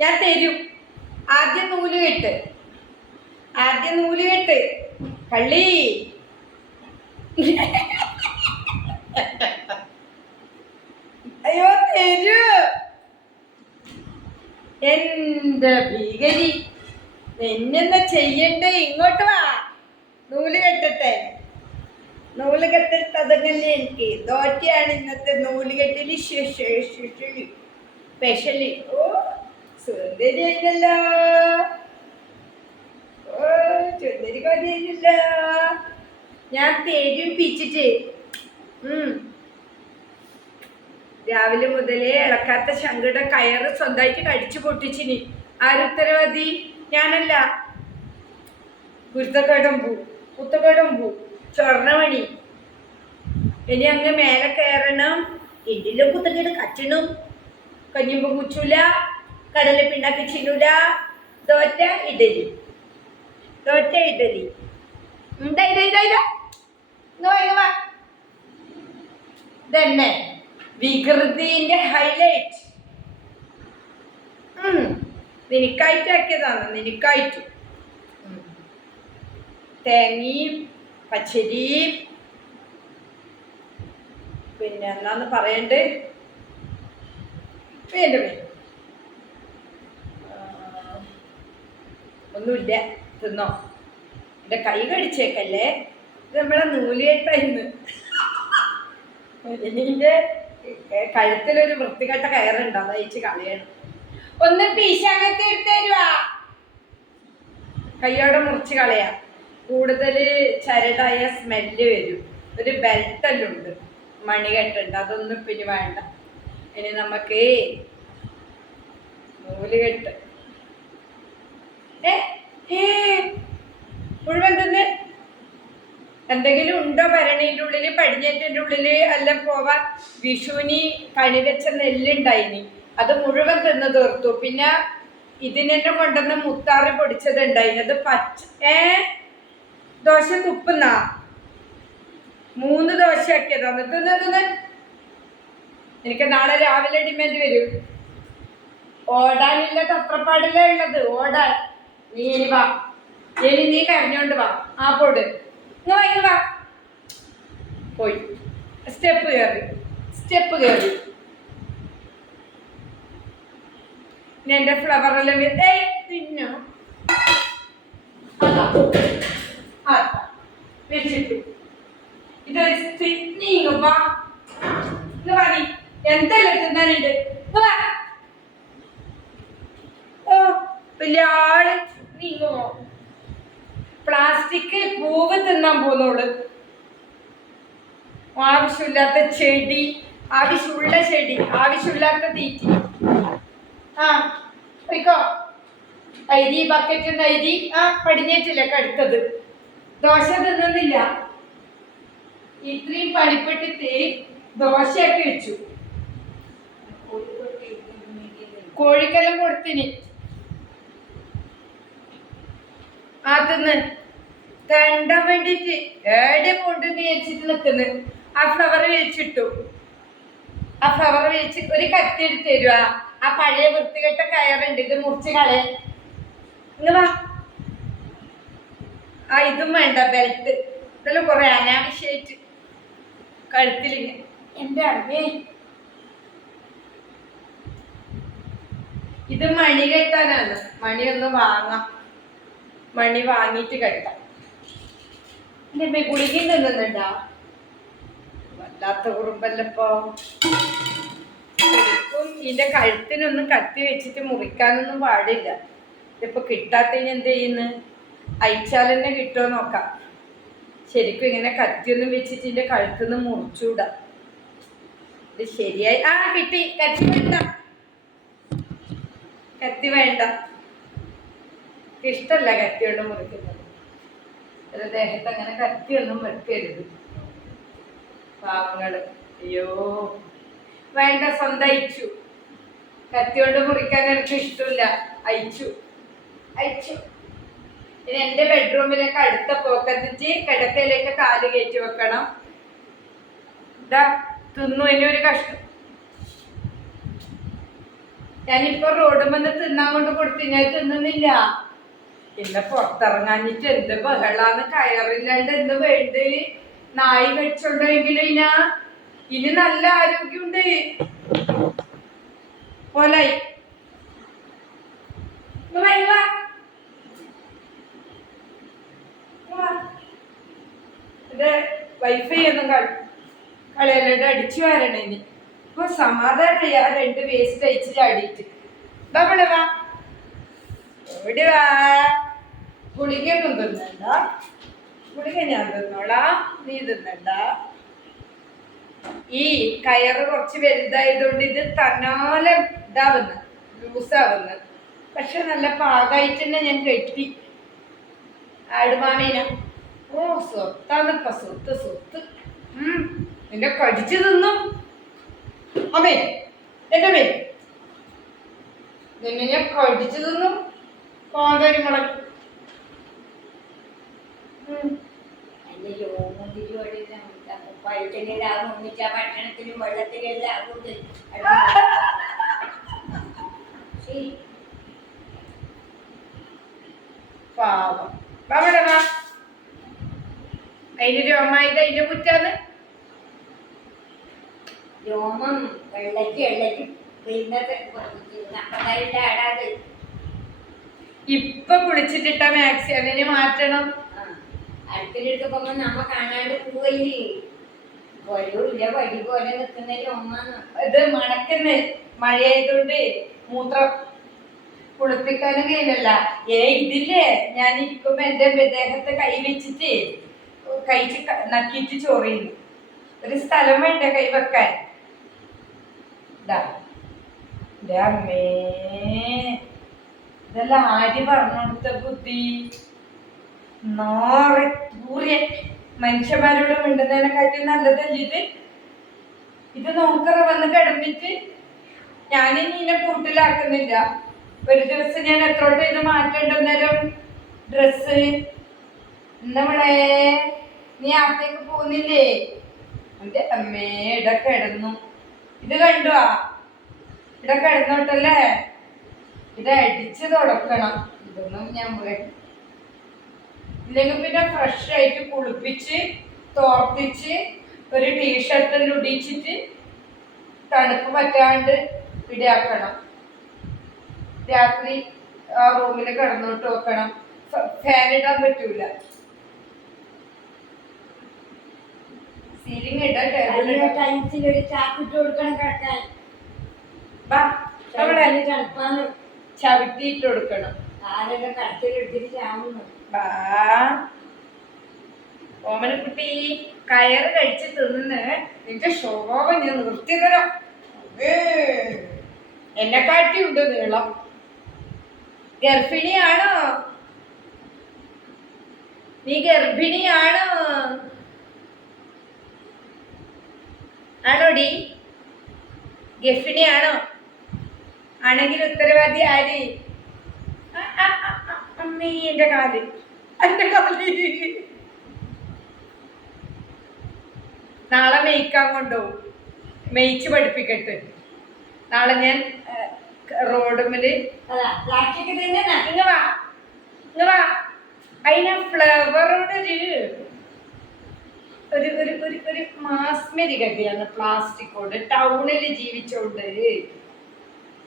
ഞാൻ തരും ആദ്യം നൂൽ കെട്ട് ആദ്യം നൂൽ കെട്ട് കള്ളി അയ്യോ തരൂ എന്റെ ഭീകരി എന്നെന്താ ചെയ്യണ്ടേ ഇങ്ങോട്ട് വാ നൂൽ കെട്ടട്ടെ നൂൽ കെട്ടിട്ടതങ്ങല്ലേ എനിക്ക് ദോറ്റയാണ് ഇന്നത്തെ നൂൽ കെട്ടിൽ സ്പെഷ്യലി ഓ ഓ ഞാൻ ഉം. രാവിലെ മുതലേ ഇളക്കാത്ത ശങ്കയുടെ കയറ് സ്വന്തമായിട്ട് കടിച്ചു പൊട്ടിച്ചിനി. ആരുത്തരവാദി ഞാനല്ല. കുരുത്തക്കടമ്പു കുത്തക്കടമ്പു സ്വർണമണി. ഇനി അങ്ങ് മേലെ കയറണം. ഇതിലും കുത്തക്കേട് കറ്റണം കഞ്ഞിമ്പ് കുച്ചൂല. കടല പിണ്ണാക്കി ചിന്നൂല ദോറ്റ ഇഡലി. ദോറ്റ ഇഡലി ഇങ്ങ് വികൃതിന്റെ ഹൈലൈറ്റ് നിനക്കായിട്ട് ആക്കിയതാണ് നിനക്കായിട്ട്. തേങ്ങയും പച്ചരിയും. പിന്നെ എന്നാന്ന് പറയണ്ട്? വേണ്ട വേ ഒന്നുമില്ല. തിന്നോ. എന്റെ കൈ കടിച്ചേക്കല്ലേ? ഇത് നമ്മളെ നൂലിയായിട്ടായിരുന്നു ഇതിന്റെ കഴുത്തിലൊരു വൃത്തികെട്ട കയറുണ്ട്. അത് അയച്ച് കളയണം. ഒന്ന് പീശാകത്ത് എടുത്തരുവാ കയ്യോടെ മുറിച്ച് കളയാം. കൂടുതൽ ചരടായ സ്മെല്ല് വരും. ഒരു ബെൽറ്റല്ലുണ്ട്. മണികെട്ടുണ്ട്. അതൊന്നും പിന്നെ വേണ്ട. ഇനി നമുക്ക് നൂലുകെട്ട് ഏ ഹേ മുഴുവൻ തന്നെ. എന്തെങ്കിലും ഉണ്ടോ ഭരണീന്റെ ഉള്ളിൽ പടിഞ്ഞേറ്റിന്റെ ഉള്ളിൽ അല്ല പോവാൻ വിഷുവിന് കണി വെച്ച നെല്ലുണ്ടായിനി. അത് മുഴുവൻ തിന്ന് തീർത്തു. പിന്നെ ഇതിനെന്നെ കൊണ്ടുവന്ന് മുത്താറി പൊടിച്ചത് ഉണ്ടായിന് അത് പച്ച ഏ ദോശ തുപ്പുന്ന. മൂന്ന് ദോശ ആക്കിയതാ തിന്ന് എനിക്ക് നാളെ രാവിലെ ഡിമാൻഡ് വരും. ഓടാനില്ല തത്രപ്പാടില്ല ഉള്ളത്. ഓടാൻ. നീ ഇനി വാ. ഇനി നീ കരഞ്ഞോണ്ട് വാ. ആ പോട്. ഇങ്ങ വാ വാ. പോയി. സ്റ്റെപ്പ് കയറി സ്റ്റെപ്പ് കയറി എന്റെ ഫ്ലവറെല്ലാം തിന്നോ. വെച്ചിട്ടു. ഇതൊരു നീങ്ങ വാ. ഇങ്ങ് വാ നീ. എന്തെല്ലാം തിന്നാനുണ്ട്? വലിയ ആൾ. നീങ്ങോ പ്ലാസ്റ്റിക് പൂവ് തിന്നാൻ പോന്നോൾ. ആവശ്യമില്ലാത്ത ചെടി ആവശ്യമുള്ള ചെടി ആവശ്യമില്ലാത്ത തീറ്റി. ആ പോയിക്കോ. അരി ബക്കറ്റിൽ അരി ആ പടിഞ്ഞേറ്റില്ല കടുത്തത്. ദോശ തിന്നുന്നില്ല. ഇത്രയും പണിപ്പെട്ടിട്ട് ദോശയൊക്കെ വെച്ചു. കോഴിക്കെല്ലാം കൊടുത്തിനി. അതിന്ന് തണ്ടാൻ വേണ്ടിട്ട് ഏടെ കൊണ്ട് വിരിച്ചിട്ട് നിൽക്കുന്നു? ആ ഫ്ലവർ വിരിച്ചിട്ടു ആ ഫ്ലവർ വിരിച്ച് ഒരു കത്തി എടുത്ത് തരുക ആ പഴയ വൃത്തികെട്ട കയറുണ്ട്. ഇത് മുറിച്ച് കളയ. ഇങ്ങ് വാ. ആ ഇതും വേണ്ട. ബെൽറ്റ് ഇതെല്ലാം കുറെ അനാവശ്യമായിട്ട് കഴുത്തിലിങ്ങ. എന്റെ അമ്മേ. ഇത് മണി കെട്ടാനാണ് മണിയൊന്ന് വാങ്ങാം. മണി വാങ്ങിട്ട് കെട്ടാം എന്റെ അമ്മ ഗുളിക തിന്നുന്നുണ്ടാ? വല്ലാത്ത കുറുമ്പല്ലപ്പോ. ശരിക്കും കഴുത്തിനൊന്നും കത്തി വെച്ചിട്ട് മുറിക്കാനൊന്നും പാടില്ല. ഇതിപ്പോ കിട്ടാത്തതിന് എന്ത് ചെയ്യുന്നു? അയച്ചാൽ തന്നെ കിട്ടുമോ നോക്കാം. ശരിക്കും ഇങ്ങനെ കത്തിയൊന്നും വെച്ചിട്ട് ഇതിന്റെ കഴുത്തൊന്നും മുറിച്ചൂടാ. ഇത് ശരിയായി. ആ കിട്ടി. കത്തി വേണ്ട. കത്തി വേണ്ട. ഇഷ്ടല്ല കത്തി കൊണ്ട് മുറിക്കുന്നത്. ഒരു ദേഹത്ത് അങ്ങനെ കത്തിയൊന്നും വെക്കരുത്. പാവങ്ങൾ. അയ്യോ. വേണ്ട സ്വന്തം അയച്ചു. കത്തി കൊണ്ട് മുറിക്കാൻ എനിക്ക് ഇഷ്ടമില്ല. അയച്ചു. അയച്ചു. ഇനി എന്റെ ബെഡ്റൂമിലേക്ക് അടുത്ത പോക്കത്തിച്ച് കിടക്കയിലേക്ക് കാൽ കയറ്റി വെക്കണം. ഇതാ തിന്നു. ഇനി ഒരു കഷ്ണം. ഞാനിപ്പോ റോഡ് വന്ന് തിന്നാൻ കൊണ്ട് കൊടുത്തിനാൽ തിന്നുന്നില്ല. പിന്നെ പുറത്തിറങ്ങാഞ്ഞിട്ട് എന്ത് ബഹളാന്ന് കയറില്ലാണ്ട് എന്ത് വേണ്ട? നായി വെച്ചുണ്ടെങ്കിൽ ഇനാ ഇനി നല്ല ആരോഗ്യമുണ്ട്. പോലായി വൈഫൈ ഒന്നും കളി കളയല്ലോട്ട് അടിച്ചു വരണേ ഇനി. ഇപ്പൊ സമാധാനം ആ രണ്ട് വേസ്റ്റ് അയച്ചിട്ട് അടിയിട്ട്. ഇവിടെ വാ ഇവിടെ വാ? ഗുളികയൊന്നും തിന്നണ്ട. ഗുളിക ഞാൻ തിന്നോളാം. നീ തിന്നണ്ട. ഈ കയറ് കുറച്ച് വലുതായതുകൊണ്ട് ഇത് തന്നാലെ ഇതാവുന്നു ലൂസാവുന്നു പക്ഷെ നല്ല പാകമായിട്ട് തന്നെ ഞാൻ കെട്ടി ആടുമാമീന. ഓ സ്വത്താന്നിപ്പ സ്വത്ത് സ്വത്ത്. ഉം, നിന്നെ കടിച്ചു തിന്നും. അമ്മേ എന്റെ മേ നിന്നെ ഞാൻ കടിച്ചു തിന്നും. കോന്തരി മുളക്. അതിന്റെ രോമം തിരുവടിയിലും പഴുത്തലെല്ലാം ഒന്നിച്ച ഭക്ഷണത്തിലും വെള്ളത്തിലെല്ലാം കൂടി ശരി. പാവം. വാ ഇവിടെ വാ. അതിന് രോമായത് അതിന്റെ കുറ്റാന്ന് രോമം വെള്ളക്ക് വെള്ളക്ക് ഇപ്പൊ കുളിച്ചിട്ടിട്ട മാക്സി അതിന് മാറ്റണം. അടുത്തിലെടുത്ത് പോകുമ്പോ നമ്മ കാണാണ്ട് പോവല്ലേ? വരൂല്ല വടി പോലെ നിൽക്കുന്ന രോമാന്ന് ഇത് മണക്കുന്നു മഴയായതുകൊണ്ട് മൂത്രം കുളിപ്പിക്കാനും കഴിയില്ലല്ല. ഏ ഇതില്ലേ? ഞാൻ ഇരിക്കുമ്പോ എന്റെ ദേഹത്തെ കൈ വെച്ചിട്ട് കൈ ചി- നക്കിയിട്ട് ചൊറിയുന്നു ഒരു സ്ഥലം വേണ്ട കൈ വെക്കാൻ. ദേ അമ്മേ. ഇതെല്ലാം ആര് പറഞ്ഞു കൊടുത്ത ബുദ്ധി? നാറി മിണ്ടുന്നതിനെ മനുഷ്യന്മാരോട് നല്ലതല്ല ഇത് ഇത് നോക്കറ വന്ന് കിടന്നിട്ട് ഞാൻ ഇന്നെ കൂട്ടിലാക്കുന്നില്ല. ഒരു ദിവസം ഞാൻ എത്രോട്ട് ഇത് മാറ്റേണ്ട നേരം ഡ്രസ്സ് എന്നവിടെ നീ അകത്തേക്ക് പോകുന്നില്ലേ? എന്റെ അമ്മേ ഇട കിടന്നു. ഇത് കണ്ടുവാ ഇട കിടന്നോട്ടല്ലേ? ഇത് അടിച്ച് തുടക്കണം. ഇതൊന്നും ഞാൻ വേ- ഇല്ലെങ്കിൽ പിന്നെ ഫ്രഷ് ആയിട്ട് കുളിപ്പിച്ച് തോർത്തിച്ച് ഒരു ടീഷർട്ടിൽ ഉടിച്ചിട്ട് തണുപ്പ് പറ്റാണ്ട് ഇടയാക്കണം. രാത്രി ആ റൂമിൽ കിടന്നോട്ട് വെക്കണം. ഫാൻ ഇടാൻ പറ്റൂല. സീലിംഗ് ഇടാൻ ടേബിൾ ചവിട്ടിയിട്ട് കൊടുക്കണം. ആരുടെ കടത്തിലെടുത്തിട്ട് ചാവുന്നു. ഓമനക്കുട്ടി കയറ് കഴിച്ച് തിന്ന് നിന്റെ ശോഭം ഞാൻ നിർത്തി തരാം എന്നെ കാട്ടിയുണ്ട് നീളം. ഗർഭിണിയാണോ? നീ ഗർഭിണിയാണോ? ആണോടി ഗർഭിണിയാണോ? ആണെങ്കിൽ ഉത്തരവാദി ആര്? അമ്മീ കാൽ. എന്റെ കാൽ നാളെ മെയ്ക്കാൻ കൊണ്ടുപോകും മെയ്ച്ച് പഠിപ്പിക്കട്ടെ. നാളെ ഞാൻ റോഡുമിൽ വാ. വാ. അതിന് ഫ്ലവറുടെ ഒരു ഒരു ഒരു ഒരു മാസ്മരി ഗതിയാണ് പ്ലാസ്റ്റിക് കൊണ്ട്. ടൗണിൽ ജീവിച്ചോണ്ട്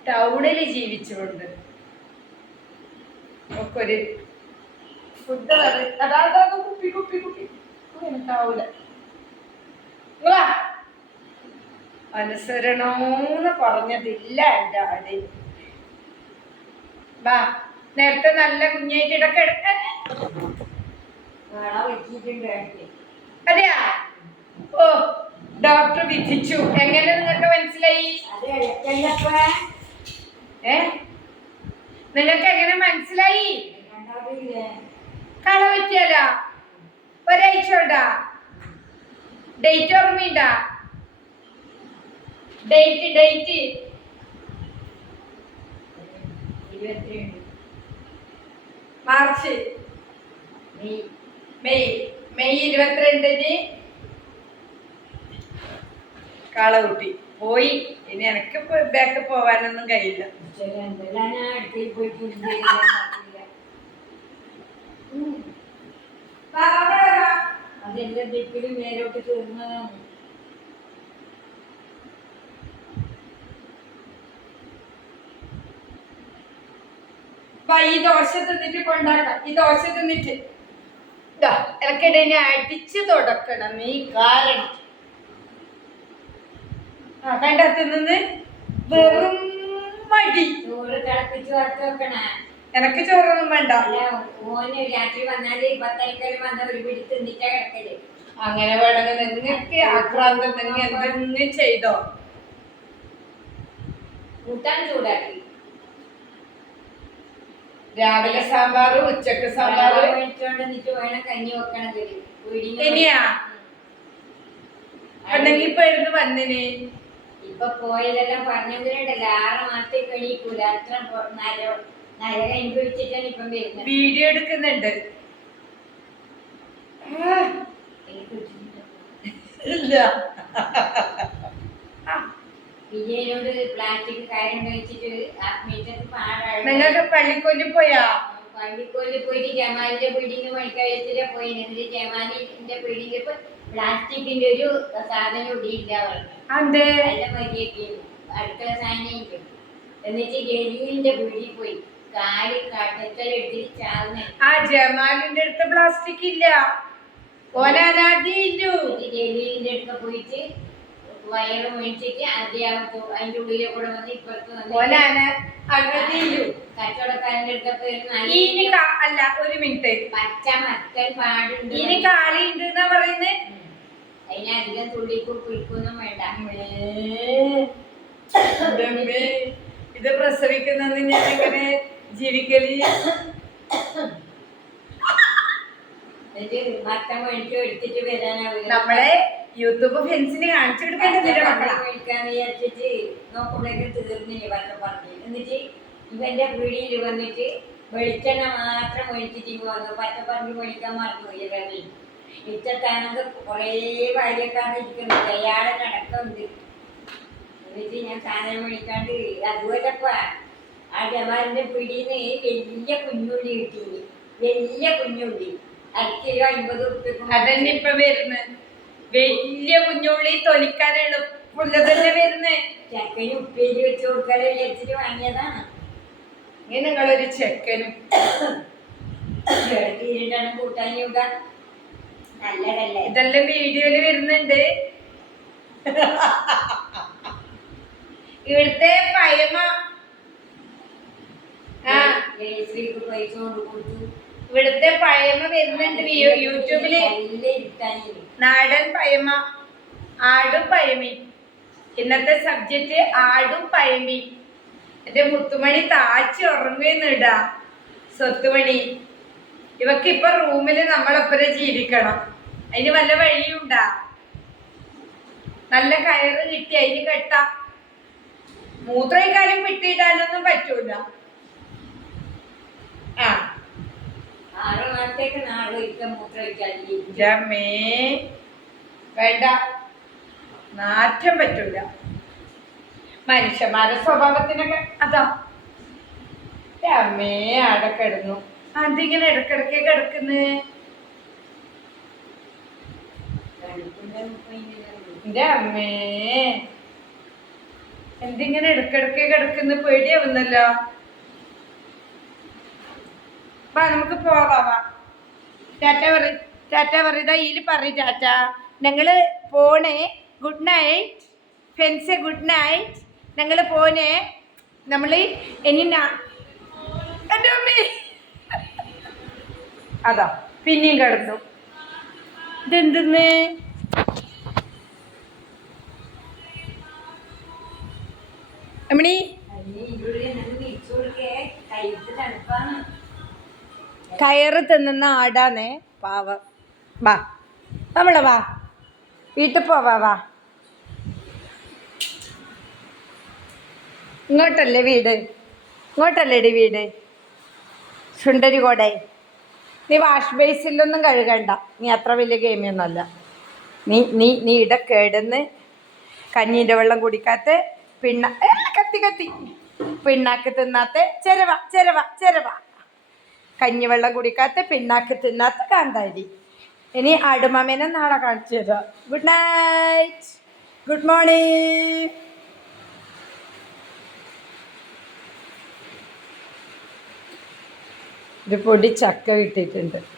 ടൗണിൽ ജീവിച്ചോണ്ട്. ഒക്കെ ഒരു ഫുഡ് അതാ അതാ അതാ കുപ്പി കുപ്പി കുപ്പി. എനിക്കാവൂല. അനുസരണമെന്ന്. അനുസരണോന്ന് പറഞ്ഞതില്ല എന്റെ ആടി. വാ നേരത്തെ നല്ല കുഞ്ഞായിട്ട് ഇടയ്ക്ക്. അതെയാ? ഓ ഡോക്ടർ വിധിച്ചു. എങ്ങനെ നിങ്ങൾക്ക് മനസ്സിലായി? ഏ? നിങ്ങൾക്ക് എങ്ങനെ മനസ്സിലായി കള പറ്റിയല്ല. ഒരാഴ്ച ഉണ്ടാ date ഓർമ്മയുണ്ട date date March. May. May. ഇരുപത്തിരണ്ടിന് കാളകുട്ടി പോയി. ഇനി എനക്ക് ബാക്ക് പോവാനൊന്നും കഴിയില്ല. അതെല്ലാം ദിക്കിലും മേലോട്ട് തീർന്നതാണ് വാ, ഈ ദോശ തിന്നിട്ട് കൊണ്ടാക്കാം ഈ ദോശ തിന്നിട്ട്. ദാ, ഇടയ്ക്കിടെ അടിച്ച് തുടക്കണം. ഈ കാരണം. ആ കണ്ട? തിന്ന് വെറും മടി. ചോറ് തിളപ്പിച്ച് വറുത്ത് വെക്കണേ. എനക്ക് ചോറൊന്നും വേണ്ട. അല്ല ഓന് രാത്രി വന്നാൽ പത്തരക്കൽ വന്ന ഒരു പിടി തിന്നിട്ടാ കിടക്കൽ. അങ്ങനെ വേണമെങ്കിൽ നിങ്ങൾക്ക് ആക്രാന്തം നിങ്ങൾ എന്തെങ്കിലും ചെയ്തോ. കൂട്ടാൻ ചൂടാക്കി. രാവിലെ സാമ്പാറ് ഉച്ചയ്ക്ക് സാമ്പാറ്. മേടിച്ചോണ്ട് വേണം കഞ്ഞി ഇനിയാ? അല്ലെങ്കിൽ ഇപ്പൊ എഴുന്ന് വന്നിന്? ഇപ്പൊ പോയതെല്ലാം പറഞ്ഞതിനുണ്ടല്ലോ ആറ് മാസത്തേക്ക് കഴിക്കൂല അത്ര നര വീഡിയോ എടുക്കുന്നുണ്ട്. ആ, ഇല്ല. വിജയനോട് പ്ലാസ്റ്റിക് കാര്യം വെച്ചിട്ട് ആത്മീയത്തിൽ പാടായി നിങ്ങൾക്ക് പള്ളിക്കൊല്ലി പോയാ? പള്ളിക്കോൽ പോയിട്ട് ജമാലിന്റെ വീടിന്റെ മണിക്കയത്തിലെ പോയി. എന്നിട്ട് ജമാലിന്റെ വീടിന്റെ ഇപ്പൊ പ്ലാസ്റ്റിക്കിന്റെ ഒരു സാധനം ഇടിയില്ല അവർക്ക് അന്തേ നല്ല മതിയൊക്കെ അടുക്കള സാധനം എന്നിട്ട് ഗലീലിന്റെ വീട്ടിൽ പോയി. ആ ജമാലിന്റെ അടുത്ത് പ്ലാസ്റ്റിക് ഇല്ല. അടുത്ത് പോയിട്ട് വയറ് മേടിച്ചിട്ട് ആദ്യം അതിന്റെ ഉള്ളിലെ കൂടെ വന്ന് ഇപ്പുറത്ത് വന്ന് ഓനാന അനദിയില്ലു കച്ചവടക്കാരന്റെ അടുത്തൊക്കെ ഇനി അല്ല ഒരു മിനിറ്റ്. പച്ച മത്തൻ പാടുണ്ട്. ഇനി കാളി ഉണ്ട് എന്നാ പറയുന്നത് ഉം. അതിനധികം തുള്ളിക്കൂ കുളിക്കൊന്നും വേണ്ട. ഇത് പ്രസവിക്കുന്നത് ഞാൻ എങ്ങനെ ജീവിക്കൽ. വരാനാവില്ല നമ്മളെ യൂട്യൂബ് ഫ്രണ്ട്സിന് കാണിച്ചു കൊടുക്കേണ്ടതില്ല മക്കളാ. മേടിക്കാന്ന് വിചാരിച്ചിട്ട് നോക്കുമ്പോഴേക്കും തീർന്നില്ല പച്ച പറഞ്ഞു. എന്നിട്ട് ഇവന്റെ പീടിയിൽ വന്നിട്ട് വെളിച്ചെണ്ണ മാത്രം മേടിച്ചിട്ട് വന്നു. പച്ചപ്പറമ്പ് മേടിക്കാൻ മറന്നുപോയി രവി ഇച്ചത്താണെങ്കിൽ കുറേ കാര്യക്കാണ് ഇരിക്കുന്നത് അയാളെ നടക്കുന്നുണ്ട്. എന്നിട്ട് ഞാൻ സാധനം മേടിക്കാണ്ട് അതുപോലെപ്പാ ജവാന്റെ പിടിന്ന് വലിയ കുഞ്ഞുള്ളി കിട്ടി വലിയ കുഞ്ഞുള്ളി. അര കിലോ അമ്പത് ഉറുപ്പ്യക്കും അതന്നെ ഇപ്പൊ വരുന്നത് വലിയ കുഞ്ഞുള്ളി തൊലിക്കാൻ എളുപ്പമുള്ളതന്നെ വരുന്നത് ചക്കന് ഉപ്പേരി വെച്ച് കൊടുക്കാൻ വിചാരിച്ചിട്ട് വാങ്ങിയതാണ്. ഇങ്ങനെ നിങ്ങളൊരു ചെക്കനും. തീരിട്ടാണ് കൂട്ടാൻ ഇവിടെ നല്ലതല്ലേ? ഇതെല്ലാം വീഡിയോയിൽ വരുന്നുണ്ട്. ഇവിടുത്തെ പയമ ആ ജയശ്രീക്ക് പൈസ കൊണ്ട് കൊടുത്തു ഇവിടുത്തെ പഴമ വരുന്നുണ്ട് യൂട്യൂബിൽ. നാടൻ പഴമ ആടും പഴമി. ഇന്നത്തെ സബ്ജക്റ്റ് ആടും പഴമി. എന്റെ മുത്തുമണി താച്ചി ഉറങ്ങുന്നിടാ സ്വത്തുമണി. ഇവക്ക് ഇപ്പൊ നമ്മളപ്പുറ ജീവിക്കണം. അതിന് വല്ല വഴിയുണ്ടാ നല്ല കയറ് കിട്ടി അതിന് കെട്ടാം. മൂത്രക്കാലം വിട്ടിടാനൊന്നും പറ്റൂല ആ ആറ് മാസത്തേക്ക് നാളെ ഒരിക്കൽ മൂത്രം ഒഴിക്കാൻ ജമ്മേ. വേണ്ട. നാറ്റം പറ്റൂല. മനുഷ്യന്മാരുടെ സ്വഭാവത്തിനൊക്കെ അതാ. അമ്മേ അവിടെ കിടന്നു. അതിങ്ങനെ ഇടക്കിടക്ക് കിടക്കുന്നേ. എന്റെ അമ്മേ. എന്തിങ്ങനെ ഇടക്കിടക്ക് കിടക്കുന്നു? പേടിയാവുന്നല്ലോ. വാ നമുക്ക് പോവാ വാ. ടാറ്റ പറ ടാറ്റ പറയുക ഇതിൽ പറയും ടാറ്റ. ഞങ്ങൾ പോണേ good night. Friends good night. ഞങ്ങൾ പോണേ നമ്മൾ ഇനി എന്റെ അമ്മേ. അതാ പിന്നെയും കിടന്നു. ഇതെന്തെന്ന്? അമ്മണി. തണുപ്പാണ് കയറ് തിന്നുന്ന ആടാന്നേ പാവം. വാ. നമ്മളെ വാ. വീട്ടിൽ പോവാ വാ. ഇങ്ങോട്ടല്ലേ വീട്? ഇങ്ങോട്ടല്ലേടി വീട്? സുണ്ടരികോടെ നീ വാഷ് ബേസിലൊന്നും കഴുകണ്ട. നീ അത്ര വലിയ ഗെയിമൊന്നുമല്ല നീ നീ നീ ഇട കേടുന്ന് കഞ്ഞീന്റെ വെള്ളം കുടിക്കാത്ത പിണ്ണ കത്തി കത്തി. പിണ്ണാക്ക് തിന്നാത്ത ചെരവ ചെരവ ചെരവ. കഞ്ഞിവെള്ളം കുടിക്കാത്ത പിണ്ണാക്ക് തിന്നാത്ത കാന്താരി. ഇനി ആടുമാമേനെ നാളെ കാണിച്ചു തരാം. ഗുഡ് നൈറ്റ് ഗുഡ് മോർണിംഗ് ഒരു പൊടി ചക്ക കിട്ടിയിട്ടുണ്ട്.